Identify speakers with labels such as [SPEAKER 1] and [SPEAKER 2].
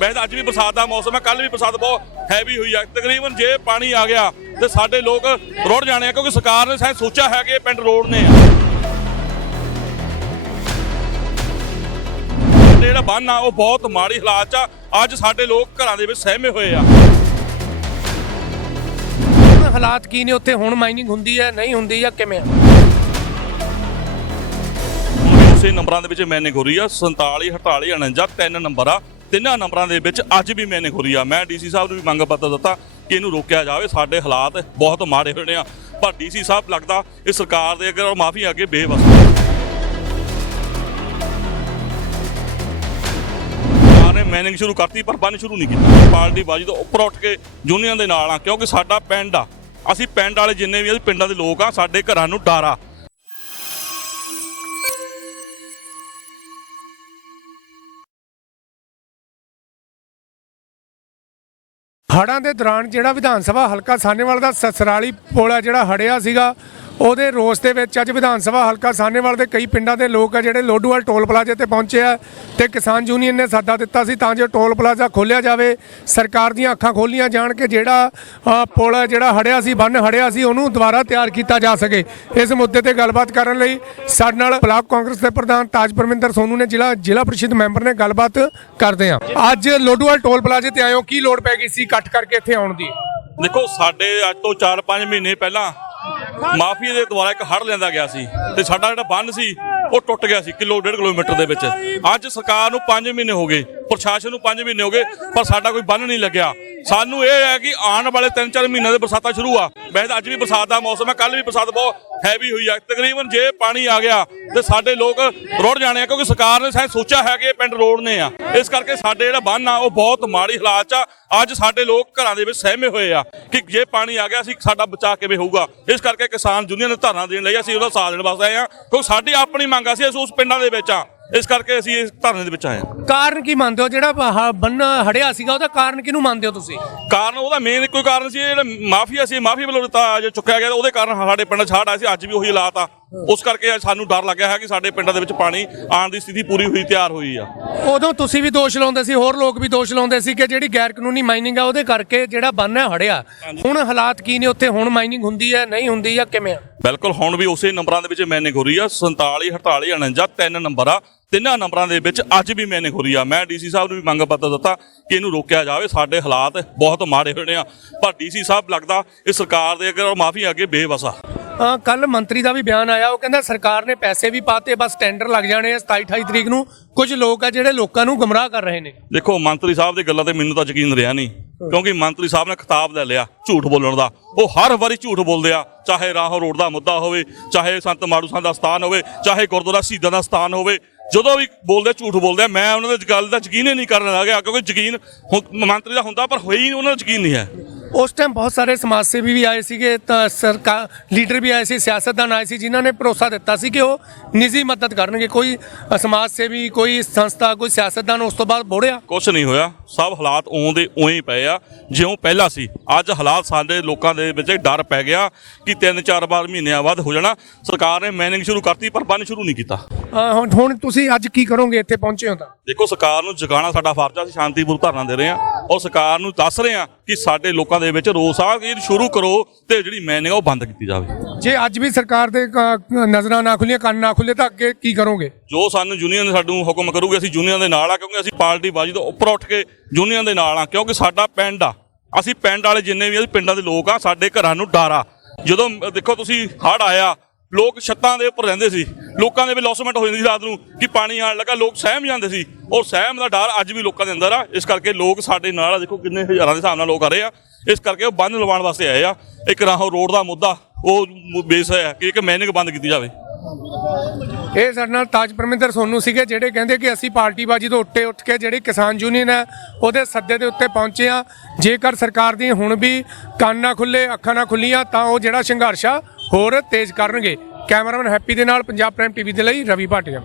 [SPEAKER 1] ਵੈਸੇ ਅੱਜ ਵੀ ਬਰਸਾਤ ਦਾ ਮੌਸਮ ਹੈ ਕੱਲ ਵੀ ਬਰਸਾਤ ਬਹੁਤ ਹੈਵੀ ਹੋਈ ਆ ਤਕਰੀਬਨ ਜੇ ਪਾਣੀ ਆ ਗਿਆ ਤੇ ਸਾਡੇ ਲੋਕ ਰੁੜ ਜਾਣੇ ਆ ਕਿਉਂਕਿ ਸਰਕਾਰ ਨੇ ਸ਼ਾਇਦ ਸੋਚਿਆ ਹੈ ਕਿ ਇਹ ਪਿੰਡ ਰੋਡ ਨੇ ਆ ਜਿਹੜਾ ਬੰਨ ਆ ਉਹ ਬਹੁਤ ਮਾੜੀ ਹਾਲਾਤ 'ਚ ਆ। ਅੱਜ ਸਾਡੇ ਲੋਕ ਘਰਾਂ ਦੇ ਵਿੱਚ ਸਹਿਮੇ ਹੋਏ ਆ।
[SPEAKER 2] ਹਾਲਾਤ ਕੀ ਨੇ ਉੱਥੇ? ਹੁਣ ਮਾਈਨਿੰਗ ਹੁੰਦੀ ਹੈ ਨਹੀਂ ਹੁੰਦੀ ਜਾਂ ਕਿਵੇਂ ਆ?
[SPEAKER 1] ਉਸੇ ਨੰਬਰਾਂ ਦੇ ਵਿੱਚ ਮੈਨਿੰਗ ਹੋ ਰਹੀ ਆ 47 48 49 ਤਿੰਨ ਨੰਬਰ ਆ। ਤਿੰਨਾਂ ਨੰਬਰਾਂ ਦੇ ਵਿੱਚ ਅੱਜ ਵੀ ਮੈਨਿੰਗ ਹੋ ਆ। ਮੈਂ ਡੀਸੀ ਸਾਹਿਬ ਨੂੰ ਵੀ ਮੰਗ ਪੱਤਰ ਦਿੱਤਾ ਕਿ ਇਹਨੂੰ ਰੋਕਿਆ ਜਾਵੇ। ਸਾਡੇ ਹਾਲਾਤ ਬਹੁਤ ਮਾੜੇ ਹੋਏ ਆ। ਪਰ ਡੀਸੀ ਸਾਹਿਬ ਲੱਗਦਾ ਇਹ ਸਰਕਾਰ ਦੇ ਅਗਰ ਮਾਫੀ ਅੱਗੇ ਬੇਵਸ। ਸਰਕਾਰ ਨੇ ਮੈਨਿੰਗ ਸ਼ੁਰੂ ਕਰਤੀ ਪਰ ਬੰਨ ਸ਼ੁਰੂ ਨਹੀਂ ਕੀਤਾ। ਪਾਰਟੀ ਬਾਜੀ ਤੋਂ ਉੱਪਰ ਉੱਠ ਕੇ ਯੂਨੀਅਨ ਦੇ ਨਾਲ ਆ। ਕਿਉਂਕਿ ਸਾਡਾ ਪਿੰਡ ਆ। ਅਸੀਂ ਪਿੰਡ ਵਾਲੇ ਜਿੰਨੇ ਵੀ ਅਸੀਂ ਪਿੰਡਾਂ ਦੇ ਲੋਕ ਆ, ਸਾਡੇ ਘਰਾਂ ਨੂੰ ਡਰ। ਆ
[SPEAKER 2] ਹੜ੍ਹਾਂ ਦੇ ਦੌਰਾਨ ਜਿਹੜਾ ਵਿਧਾਨ ਸਭਾ ਹਲਕਾ ਸਾਨੇਵਾਲ ਦਾ ਸਸਰਾਲੀ ਪੁਲ ਆ ਜਿਹੜਾ ਹੜਿਆ ਸੀਗਾ ਉਹਦੇ ਰੋਸ ਦੇ ਵਿੱਚ ਅੱਜ ਵਿਧਾਨ ਸਭਾ ਹਲਕਾ ਸਾਨੇਵਾਲ ਦੇ ਕਈ ਪਿੰਡਾਂ ਦੇ ਲੋਕ ਆ ਜਿਹੜੇ ਲੋਡੂਵਾਲ ਟੋਲ ਪਲਾਜ਼ੇ ਤੇ ਪਹੁੰਚੇ ਆ ਤੇ ਕਿਸਾਨ ਯੂਨੀਅਨ ਨੇ ਸੱਦਾ ਦਿੱਤਾ ਸੀ ਤਾਂ ਜੋ ਟੋਲ ਪਲਾਜ਼ਾ ਖੋਲਿਆ ਜਾਵੇ, ਸਰਕਾਰ ਦੀਆਂ ਅੱਖਾਂ ਖੋਲੀਆਂ ਜਾਣ ਕਿ ਜਿਹੜਾ ਪੁਲ ਆ ਜਿਹੜਾ ਹੜਿਆ ਸੀ, ਬੰਨ ਹੜਿਆ ਸੀ, ਉਹਨੂੰ ਦੁਬਾਰਾ ਤਿਆਰ ਕੀਤਾ ਜਾ ਸਕੇ। ਇਸ ਮੁੱਦੇ ਤੇ ਗੱਲਬਾਤ ਕਰਨ ਲਈ ਸਾਡੇ ਨਾਲ ਬਲਾਕ ਕਾਂਗਰਸ ਦੇ ਪ੍ਰਧਾਨ ਤਾਜ ਪਰਮਿੰਦਰ ਸੋਨੂ ਨੇ ਜ਼ਿਲ੍ਹਾ ਜ਼ਿਲ੍ਹਾ ਪ੍ਰੀਸ਼ਦ ਮੈਂਬਰ ਨੇ ਗੱਲਬਾਤ ਕਰਦੇ ਆ ਅੱਜ ਲੋਡੂਵਾਲ ਟੋਲ ਪਲਾਜ਼ੇ ਤੇ ਆਇਓ, ਕੀ ਲੋੜ ਪੈ ਗਈ ਸੀ ਕੱਟ ਕਰਕੇ ਇੱਥੇ ਆਉਣ ਦੀ?
[SPEAKER 1] ਦੇਖੋ, ਸਾਡੇ ਅੱਜ ਤੋਂ 4-5 ਮਹੀਨੇ ਪਹਿਲਾਂ ਮਾਫੀਆ ਦੇ ਦੁਆਰਾ ਇੱਕ ਹੜ ਲੈਂਦਾ ਗਿਆ ਸੀ ਤੇ ਸਾਡਾ ਜਿਹੜਾ ਬੰਨ ਸੀ, ਉਹ ਟੁੱਟ ਗਿਆ ਸੀ ਕਿਲੋ ਡੇਢ ਕਿਲੋਮੀਟਰ ਦੇ ਵਿੱਚ। ਅੱਜ ਸਰਕਾਰ ਨੂੰ 5 ਮਹੀਨੇ ਹੋ ਗਏ, ਪ੍ਰਸ਼ਾਸਨ ਨੂੰ 5 ਮਹੀਨੇ ਹੋ ਗਏ, ਪਰ ਸਾਡਾ ਕੋਈ ਬੰਨ ਨਹੀਂ ਲੱਗਿਆ। ਸਾਨੂੰ ਇਹ ਹੈ ਕਿ ਆਉਣ ਵਾਲੇ 3-4 ਮਹੀਨਿਆਂ ਦੇ ਬਰਸਾਤਾਂ ਸ਼ੁਰੂ ਆ। ਵੈਸੇ ਤਾਂ ਅੱਜ ਵੀ ਬਰਸਾਤ ਦਾ ਮੌਸਮ ਹੈ ਕੱਲ ਵੀ ਬਰਸਾਤ ਬਹੁਤ ਹੈਵੀ ਹੋਈ ਆ। ਤਕਰੀਬਨ ਜੇ ਪਾਣੀ ਆ ਗਿਆ ਤੇ ਸਾਡੇ ਲੋਕ ਰੋੜ ਜਾਣੇ ਆ, ਕਿਉਂਕਿ ਸਰਕਾਰ ਨੇ ਸ਼ਾਇਦ ਸੋਚਿਆ ਹੈ ਕਿ ਇਹ ਪਿੰਡ ਰੋੜ ਨੇ ਆ। ਇਸ ਕਰਕੇ ਸਾਡੇ ਜਿਹੜਾ ਬੰਨ ਆ, ਉਹ ਬਹੁਤ ਮਾੜੀ ਹਾਲਾਤ 'ਚ ਆ। ਅੱਜ ਸਾਡੇ ਲੋਕ ਘਰਾਂ ਦੇ ਵਿੱਚ ਸਹਿਮੇ ਹੋਏ ਆ ਕਿ ਜੇ ਪਾਣੀ ਆ ਗਿਆ, ਅਸੀਂ ਸਾਡਾ ਬਚਾਅ ਕਿਵੇਂ ਹੋਊਗਾ? ਇਸ ਕਰਕੇ ਕਿਸਾਨ ਯੂਨੀਅਨ ਨੇ ਧਰਨਾ ਦੇਣ ਲਈ ਅਸੀਂ ਉਹਦਾ ਸਾਥ ਦੇਣ ਵਾਸਤੇ ਆਏ ਆ। ਕਿਉਂਕਿ ਸਾਡੀ ਆਪਣੀ ਮੰਗ ਆ ਸੀ ਅਸੀਂ ਉਸ ਪਿੰਡਾਂ ਦੇ ਵਿੱਚ ਆ। ਇਸ ਕਰਕੇ ਅਸੀਂ ਇਸ ਧਰਨੇ ਦੇ ਵਿੱਚ ਆਏ ਆ
[SPEAKER 2] ਕਾਰਨ ਕੀ ਮੰਨਦੇ ਹੋ? ਜਿਹੜਾ ਬੰਨ ਹੜਿਆ ਸੀਗਾ ਉਹਦਾ ਕਾਰਨ ਕਿਹਨੂੰ ਮੰਨਦੇ ਹੋ ਤੁਸੀਂ?
[SPEAKER 1] ਕਾਰਨ ਉਹਦਾ ਮੇਨ ਇੱਕੋ ਹੀ ਕਾਰਨ ਸੀ ਇਹ ਜਿਹੜਾ ਮਾਫੀਆ ਸੀ ਮਾਫੀ ਵੱਲੋਂ ਦਿੱਤਾ ਜੋ ਚੁੱਕਿਆ ਗਿਆ ਉਹਦੇ ਕਾਰਨ ਸਾਡੇ ਪਿੰਡ ਛਾੜ ਆਇਆ ਸੀ ਅੱਜ ਵੀ ਉਹੀ ਹਾਲਾਤ ਆ। ਉਸ ਕਰਕੇ ਸਾਨੂੰ ਡਰ ਲੱਗਿਆ ਹੈ ਕਿ ਸਾਡੇ ਪਿੰਡਾਂ ਦੇ ਵਿੱਚ ਪਾਣੀ ਆਉਣ ਦੀ ਸਥਿਤੀ ਪੂਰੀ ਹੋਈ ਤਿਆਰ ਹੋਈ ਆ।
[SPEAKER 2] ਉਦੋਂ ਤੁਸੀਂ ਵੀ ਦੋਸ਼ ਲਾਉਂਦੇ ਸੀ ਹੋਰ ਲੋਕ ਵੀ ਦੋਸ਼ ਲਾਉਂਦੇ ਸੀ ਕਿ ਜਿਹੜੀ ਗੈਰ ਕਾਨੂੰਨੀ ਮਾਈਨਿੰਗ ਆ ਉਹਦੇ ਕਰਕੇ ਜਿਹੜਾ ਬੰਨ ਹੈ ਹੜਿਆ। ਹੁਣ ਹਾਲਾਤ ਕੀ ਨੇ ਉੱਥੇ? ਹੁਣ ਮਾਈਨਿੰਗ ਹੁੰਦੀ ਹੈ ਨਹੀਂ ਹੁੰਦੀ ਜਾਂ ਕਿਵੇਂ ਆ?
[SPEAKER 1] ਬਿਲਕੁਲ ਹੁਣ ਵੀ ਉਸੇ ਨੰਬਰਾਂ ਦੇ ਵਿੱਚ ਮੈਨਿੰਗ ਹੋ ਰਹੀ ਆ 47 48 49 ਤਿੰਨ ਨੰਬਰ ਆ। ਤਿੰਨਾਂ ਨੰਬਰਾਂ ਦੇ ਵਿੱਚ ਅੱਜ ਵੀ ਮੈਨਿੰਗ ਹੋ ਰਹੀ ਆ। ਮੈਂ ਡੀਸੀ ਸਾਹਿਬ ਨੂੰ ਵੀ ਮੰਗ ਪੱਤਰ ਦਿੱਤਾ ਕਿ ਇਹਨੂੰ ਰੋਕਿਆ ਜਾਵੇ। ਸਾਡੇ ਹਾਲਾਤ ਬਹੁਤ ਮਾੜੇ ਨੇ ਆ। ਪਰ ਡੀਸੀ ਸਾਹਿਬ ਲੱਗਦਾ ਇਹ ਸਰਕਾਰ ਦੇ ਅਗਰ ਮਾਫੀ ਅੱਗੇ ਬੇਵਸ।
[SPEAKER 2] ਕੱਲ ਮੰਤਰੀ ਦਾ ਵੀ ਬਿਆਨ ਆਇਆ। ਉਹ ਕਹਿੰਦਾ ਸਰਕਾਰ ਨੇ ਪੈਸੇ ਵੀ ਪਾਤੇ ਬਸ ਟੈਂਡਰ ਲੱਗ ਜਾਣੇ ਆ 27 28 ਤਰੀਕ ਨੂੰ। ਕੁਝ ਲੋਕ ਆ ਜਿਹੜੇ ਲੋਕਾਂ ਨੂੰ ਗਮਰਾਹ ਕਰ ਰਹੇ ਨੇ।
[SPEAKER 1] ਦੇਖੋ ਮੰਤਰੀ ਸਾਹਿਬ ਦੀ ਗੱਲਾਂ ਤੇ ਮੈਨੂੰ ਤਾਂ ਯਕੀਨ ਰਿਹਾ ਨਹੀਂ। ਕਿਉਂਕਿ ਮੰਤਰੀ ਸਾਹਿਬ ਨੇ ਖਿਤਾਬ ਲੈ ਲਿਆ ਝੂਠ ਬੋਲਣ ਦਾ। ਉਹ ਹਰ ਵਾਰੀ ਝੂਠ ਬੋਲਦੇ ਆ। ਚਾਹੇ ਰਾਹੋਂ ਰੋਡ ਦਾ ਮੁੱਦਾ ਹੋਵੇ ਚਾਹੇ ਸੰਤ ਮਾੜੂ ਸਾਹਿਬ ਦਾ ਸਥਾਨ ਹੋਵੇ ਚਾਹੇ ਗੁਰਦੁਆਰਾ ਸ਼ਹੀਦਾਂ ਦਾ ਸਥਾਨ ਹੋਵੇ। ਜਦੋਂ ਵੀ ਬੋਲਦੇ, ਝੂਠ ਬੋਲਦੇ ਮੈਂ ਉਹਨਾਂ ਦੇ ਗੱਲ ਦਾ ਯਕੀਨ ਹੀ ਨਹੀਂ ਕਰਨ ਲੱਗਾ, ਕਿਉਂਕਿ ਯਕੀਨ ਹੁਣ ਮੰਤਰੀ ਦਾ ਹੁੰਦਾ, ਪਰ ਹੋਈ ਉਹਨਾਂ ਦਾ ਯਕੀਨ ਨਹੀਂ ਹੈ।
[SPEAKER 2] ਉਸ ਟਾਈਮ ਬਹੁਤ ਸਾਰੇ ਸਮਾਜ ਸੇਵੀ ਵੀ ਆਏ ਸੀਗੇ ਤਾਂ ਸਰਕਾਰ ਲੀਡਰ ਵੀ ਆਏ ਸੀ ਸਿਆਸਤਦਾਨ ਆਏ ਸੀ ਜਿਨ੍ਹਾਂ ਨੇ ਭਰੋਸਾ ਦਿੱਤਾ ਸੀ ਕਿ ਉਹ ਨਿੱਜੀ ਮਦਦ ਕਰਨਗੇ। ਕੋਈ ਸਮਾਜ ਸੇਵੀ ਕੋਈ ਸੰਸਥਾ ਕੋਈ ਸਿਆਸਤਦਾਨ ਉਸ ਤੋਂ ਬਾਅਦ ਬੋੜਿਆ?
[SPEAKER 1] ਕੁਝ ਨਹੀਂ ਹੋਇਆ। ਸਭ ਹਾਲਾਤ ਉਂ ਦੇ ਉਂ ਹੀ ਪਏ ਆ। ਜਿਉਂ ਪਹਿਲਾਂ ਸੀ ਅੱਜ ਹਾਲਾਤ ਸਾਡੇ ਲੋਕਾਂ ਦੇ ਵਿੱਚ ਡਰ ਪੈ ਗਿਆ ਕਿ ਤਿੰਨ ਚਾਰ ਬਾਰ ਮਹੀਨਿਆਂ ਬਾਅਦ ਹੋ ਜਾਣਾ। ਸਰਕਾਰ ਨੇ ਮੈਨਿੰਗ ਸ਼ੁਰੂ ਕਰਤੀ ਪਰ ਬੰਨ ਸ਼ੁਰੂ ਨਹੀਂ ਕੀਤਾ।
[SPEAKER 2] ਹੁਣ ਤੁਸੀਂ ਅੱਜ ਕੀ ਕਰੋਗੇ ਇੱਥੇ ਪਹੁੰਚੇ ਹੋ ਤਾਂ?
[SPEAKER 1] ਦੇਖੋ ਸਰਕਾਰ ਨੂੰ ਜਗਾਉਣਾ ਸਾਡਾ ਫਰਜ਼ ਆ ਅਸੀਂ ਸ਼ਾਂਤੀਪੂਰ ਧਰਨਾ ਦੇ ਰਹੇ ਹਾਂ। ਔਰ ਸਰਕਾਰ ਨੂੰ ਦੱਸ ਰਹੇ ਹਾਂ ਕਿ ਸਾਡੇ ਲੋਕਾਂ ਦੇ ਵਿੱਚ ਰੋਸ ਆ ਕਿ ਸ਼ੁਰੂ ਕਰੋ ਤੇ ਜਿਹੜੀ ਮੈਨਿੰਗ ਆ ਉਹ ਬੰਦ ਕੀਤੀ ਜਾਵੇ।
[SPEAKER 2] ਜੇ ਅੱਜ ਵੀ ਸਰਕਾਰ ਦੇ ਕ- ਨਜ਼ਰਾਂ ਨਾ ਖੁੱਲੀਆਂ ਕੰਨ ਨਾ ਖੁੱਲੇ ਤਾਂ ਅੱਗੇ ਕੀ ਕਰੋਗੇ?
[SPEAKER 1] ਜੋ ਸਾਨੂੰ ਯੂਨੀਅਨ ਸਾਨੂੰ ਹੁਕਮ ਕਰੂਗੇ ਅਸੀਂ ਯੂਨੀਅਨ ਦੇ ਨਾਲ ਆ ਕਿਉਂਕਿ ਅਸੀਂ ਪਾਰਟੀ ਬਾਜੀ ਤੋਂ ਉੱਪਰ ਉੱਠ ਕੇ ਯੂਨੀਅਨ ਦੇ ਨਾਲ ਆ ਕਿਉਂਕਿ ਸਾਡਾ ਪਿੰਡ ਆ। ਅਸੀਂ ਪਿੰਡ ਵਾਲੇ ਜਿੰਨੇ ਵੀ ਅਸੀਂ ਪਿੰਡਾਂ ਦੇ ਲੋਕ ਆ ਸਾਡੇ ਘਰਾਂ ਨੂੰ ਡਰ ਜਦੋਂ ਦੇਖੋ ਤੁਸੀਂ ਹੜ ਆਇਆ ਲੋਕ ਛੱਤਾਂ ਦੇ ਉੱਪਰ ਰਹਿੰਦੇ ਸੀ। ਲੋਕਾਂ ਦੇ ਵੀ ਲੌਸਮੈਂਟ ਹੋ ਜਾਂਦੀ ਸੀ ਰਾਤ ਨੂੰ ਕਿ ਪਾਣੀ ਆਣ ਲੱਗਾ ਲੋਕ ਸਹਿਮ ਜਾਂਦੇ ਸੀ। ਔਰ ਸਹਿਮ ਦਾ ਡਰ ਅੱਜ ਵੀ ਲੋਕਾਂ ਦੇ ਅੰਦਰ ਆ। ਇਸ ਕਰਕੇ ਲੋਕ ਸਾਡੇ ਨਾਲ ਆ। ਦੇਖੋ ਕਿੰਨੇ ਹਜ਼ਾਰਾਂ ਦੇ ਹਿਸਾਬ ਨਾਲ ਲੋਕ ਆ ਰਹੇ ਆ। ਇਸ ਕਰਕੇ ਉਹ ਬੰਦ ਲਵਾਉਣ ਵਾਸਤੇ ਆਏ ਆ। ਇੱਕ ਰਾਹੋਂ ਰੋਡ ਦਾ ਮੁੱਦਾ, ਉਹ ਬੇਸ ਹੈ ਕਿ ਇੱਕ ਮੈਨਿੰਗ ਬੰਦ ਕੀਤੀ ਜਾਵੇ।
[SPEAKER 2] ਇਹ ਸਾਡੇ ਨਾਲ ਤਾਜ ਪਰਮਿੰਦਰ ਸੋਨੂ ਸੀਗੇ, ਜਿਹੜੇ ਕਹਿੰਦੇ ਕਿ ਅਸੀਂ ਪਾਰਟੀ ਬਾਜੀ ਤੋਂ ਉੱਤੇ ਉੱਠ ਕੇ ਜਿਹੜੀ ਕਿਸਾਨ ਯੂਨੀਅਨ ਹੈ, ਉਹਦੇ ਸੱਦੇ ਦੇ ਉੱਤੇ ਪਹੁੰਚੇ ਆ ਜੇਕਰ ਸਰਕਾਰ ਦੀ ਹੁਣ ਵੀ ਕੰਨ ਨਾ ਖੁੱਲੇ, ਅੱਖਾਂ ਨਾ ਖੁੱਲੀਆਂ, ਤਾਂ ਉਹ ਜਿਹੜਾ ਸੰਘਰਸ਼ ਆ, ਹੋਰ ਤੇਜ਼ ਕਰਨਗੇ। ਕੈਮਰਾਮੈਨ ਹੈਪੀ ਦੇ ਨਾਲ ਪੰਜਾਬ ਪ੍ਰਾਈਮ ਟੀਵੀ ਦੇ ਲਈ ਰਵੀ ਭਾਟੀਆ।